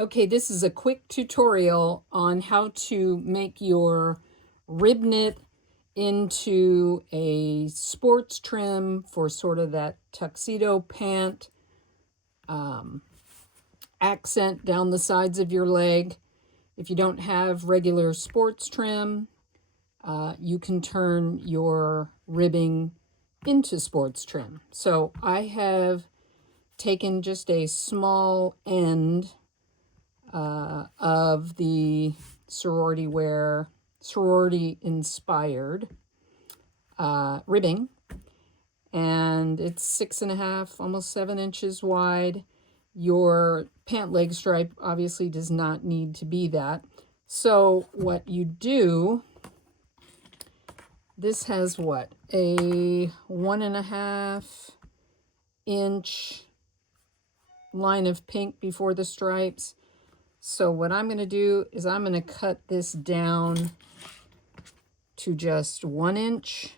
Okay, this is a quick tutorial on how to make your rib knit into a sports trim for sort of that tuxedo pant accent down the sides of your leg. If you don't have regular sports trim, you can turn your ribbing into sports trim. So I have taken just a small end of the sorority inspired ribbing, and it's 6.5, almost 7 inches wide. Your pant leg stripe obviously does not need to be that. So what you do, this has what, a 1.5 inch line of pink before the stripes. So what I'm going to do is I'm going to cut this down to just 1 inch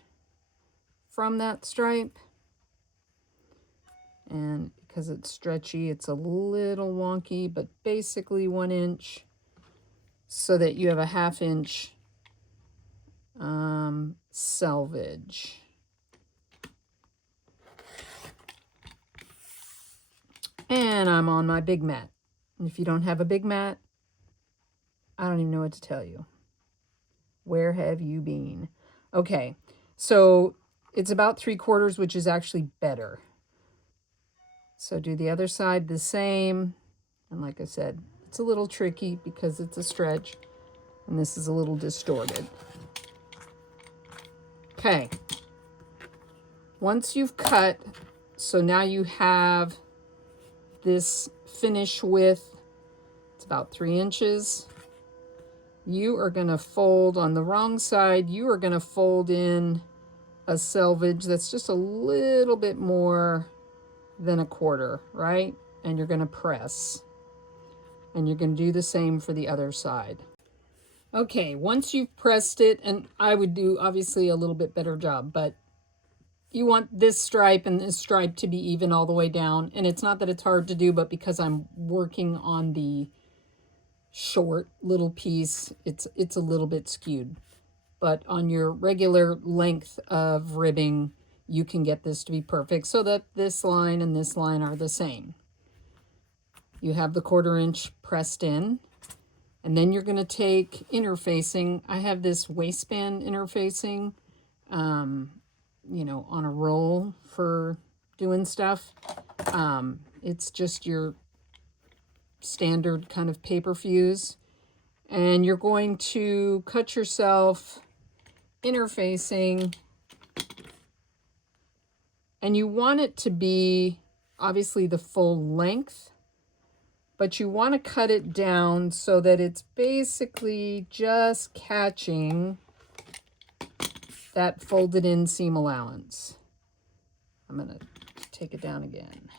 from that stripe. And because it's stretchy, it's a little wonky, but basically 1 inch, so that you have a 1/2 inch selvage. And I'm on my big mat. And if you don't have a big mat, I don't even know what to tell you. Where have you been? Okay, so it's about 3/4, which is actually better. So do the other side the same. And like I said, it's a little tricky because it's a stretch and this is a little distorted. Okay. Once you've cut, so now you have this finish width, it's about 3 inches. You are going to fold on the wrong side. You are going to fold in a selvage that's just a little bit more than 1/4, right? And you're going to press. And you're going to do the same for the other side. Okay, once you've pressed it, and I would do obviously a little bit better job, but you want this stripe and this stripe to be even all the way down. And it's not that it's hard to do, but because I'm working on the short little piece, it's a little bit skewed. But on your regular length of ribbing, you can get this to be perfect so that this line and this line are the same. You have the 1/4 inch pressed in, and then you're going to take interfacing. I have this waistband interfacing, you know, on a roll for doing stuff. It's just your standard kind of paper fuse. And you're going to cut yourself interfacing, and you want it to be obviously the full length, but you want to cut it down so that it's basically just catching that folded in seam allowance. I'm going to take it down again.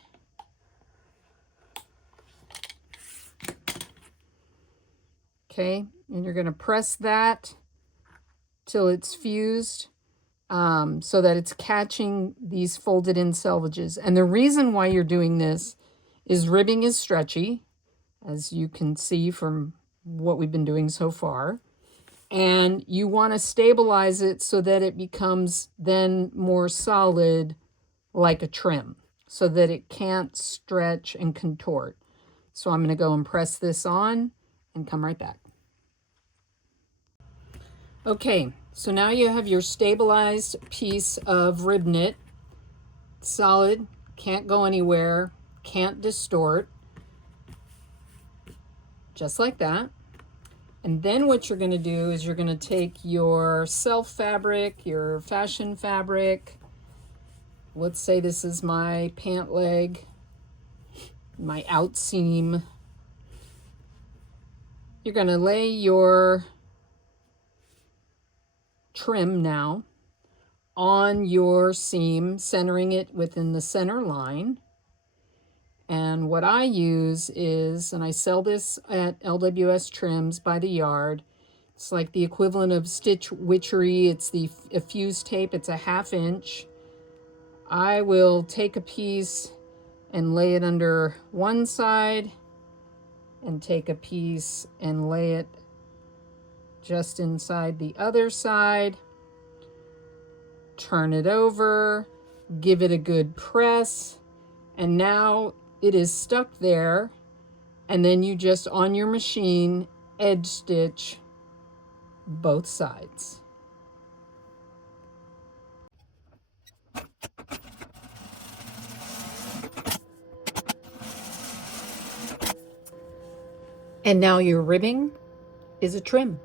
Okay, and you're going to press that till it's fused, so that it's catching these folded in selvages. And the reason why you're doing this is ribbing is stretchy, as you can see from what we've been doing so far. And you want to stabilize it so that it becomes then more solid like a trim, so that it can't stretch and contort. So I'm going to go and press this on and come right back. Okay, so now you have your stabilized piece of rib knit. Solid, can't go anywhere, can't distort. Just like that. And then what you're going to do is you're going to take your self fabric, your fashion fabric. Let's say this is my pant leg, my out seam. You're going to lay your trim now on your seam, centering it within the center line. And what I use is, and I sell this at LWS Trims by the yard, it's like the equivalent of Stitch Witchery. It's a fuse tape. It's a 1/2 inch. I will take a piece and lay it under one side and take a piece and lay it just inside the other side. Turn it over, give it a good press, and now it is stuck there. And then you just, on your machine, edge stitch both sides. And now your ribbing is a trim.